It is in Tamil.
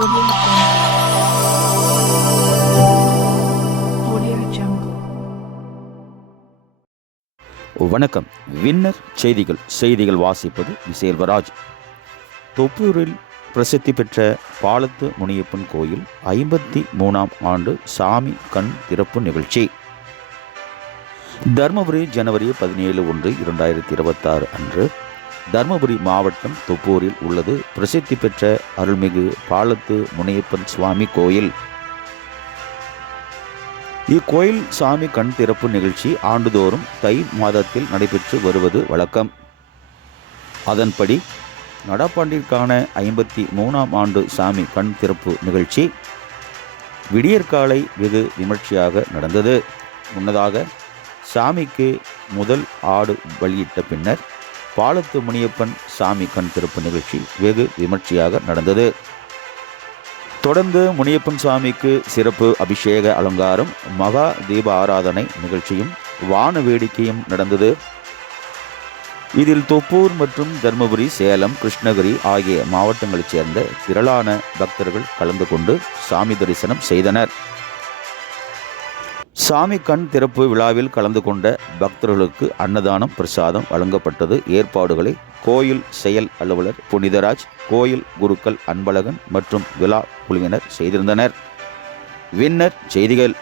Audio Jungle. வணக்கம். வின்னர் செய்திகள் வாசிப்பது விசேல்வராஜ். தொப்பூரில் பிரசித்தி பெற்ற பாலத்து முனியப்பன் கோயில் 53ஆம் ஆண்டு சாமி கண் திறப்பு நிகழ்ச்சி தர்மபுரி ஜனவரி 17/1/2026 அன்று தர்மபுரி மாவட்டம் தொப்பூரில் உள்ளது பிரசித்தி பெற்ற அருள்மிகு பாலத்து முனியப்பன் சுவாமி கோயில். இக்கோயில் சாமி கண் திறப்பு நிகழ்ச்சி ஆண்டுதோறும் தை மாதத்தில் நடைபெற்று வருவது வழக்கம். அதன்படி நடப்பாண்டிற்கான 53ஆம் ஆண்டு சாமி கண் திறப்பு நிகழ்ச்சி விடியற்காலை வெகு விமர்சையாக நடந்தது. முன்னதாக சாமிக்கு முதல் ஆடு பலியிட்ட பின்னர் பாலத்து முனியப்பன் சாமி கண் திறப்பு நிகழ்ச்சி வெகு விமர்சையாக நடந்தது. தொடர்ந்து முனியப்பன் சுவாமிக்கு சிறப்பு அபிஷேக அலங்காரம், மகா தீப ஆராதனை நிகழ்ச்சியும் வான வேடிக்கையும் நடந்தது. இதில் தொப்பூர் மற்றும் தர்மபுரி, சேலம், கிருஷ்ணகிரி ஆகிய மாவட்டங்களைச் சேர்ந்த திரளான பக்தர்கள் கலந்து கொண்டு சாமி தரிசனம் செய்தனர். சாமி கண் திறப்பு விழாவில் கலந்து கொண்ட பக்தர்களுக்கு அன்னதானம், பிரசாதம் வழங்கப்பட்டது. ஏற்பாடுகளை கோயில் செயல் அலுவலர் புனிதராஜ், கோயில் குருக்கள் அன்பழகன் மற்றும் விழா குழுவினர் செய்திருந்தனர். வின்னர் செய்திகள்.